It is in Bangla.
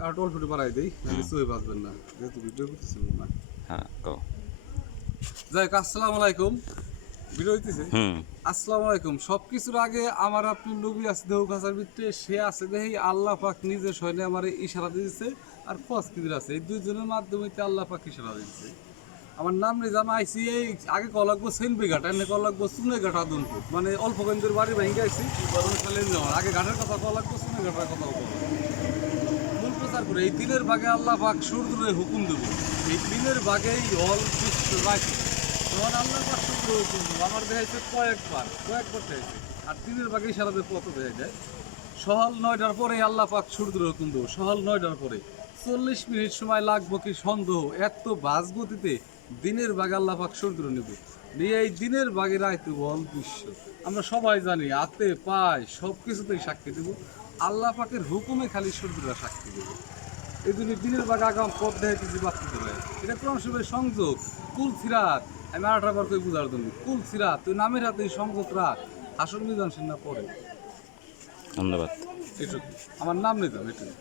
আর অল্প একটু বাড়াই দেই বাঁচবেন না। যেহেতু ভিডিও করতেছেন না হ্যাঁ। কও। যাই হোক আসসালামু আলাইকুম। ভিডিও হইতেছে? হুম। আসসালামু আলাইকুম। সবকিছুর আগে আমার আপনি নবী আছে দেহ কাছার ভিতরে সে আছে দেখি আল্লাহ পাক নিজে সৈন্য আমার ইশারা দিয়েছে আর ফস কিদির আছে? এই দুইজনের মাধ্যমে আল্লাহ পাক ইশারা দিয়েছে আমার নাম নিজাম আইসি এই আগে কল লাগবো সেনবি ঘাট এনে কল লাগবো সুনে ঘাটা দুনপুর মানে অল্প কেন্দ্রের বাড়ি ভেঙে আইসি আগে ঘাটের কথা কল লাগবো সুনে ঘাটার কথা করে, এই দিনের ভাগে আল্লাহ হুকুম এই দিনের ভাগেই অল রাখি। আল্লাহ হুকুম আমার দেখাইছে কয়েকবার কয়েকবার দেখাইছে। আর দিনের ভাগেই সারাতে পথ দেখা যায় নয়টার পরে আল্লাহ পাক হুকুম নয়টার পরে। চল্লিশ মিনিট সময় লাগবো কি সন্দেহ? এত বাস গতিতে দিনের ভাগে আল্লাহ পাক সূর্য নেব। নিয়ে এই দিনের ভাগে রাইতে বল বিশ্ব। আমরা সবাই জানি আতে পায় সব কিছুতেই সাক্ষী দেব। আল্লাহ পাকের হুকুমে খালি সূর্যরা সাক্ষী দেবে। এই দিনের বাগে আগাম পথ কিছু বাচ্চা দেবে এটা কোরআন সময় সংযোগ। কুল সিরাত আমি আরেকটা বার করে বুঝার জন্য। কুল সিরাত তুই নামের হাতে সংযোগ রাখ। হাসন মিজান সিন্না পড়ে। ধন্যবাদ। এটুকু। আমার নাম নিতাম এটুকু।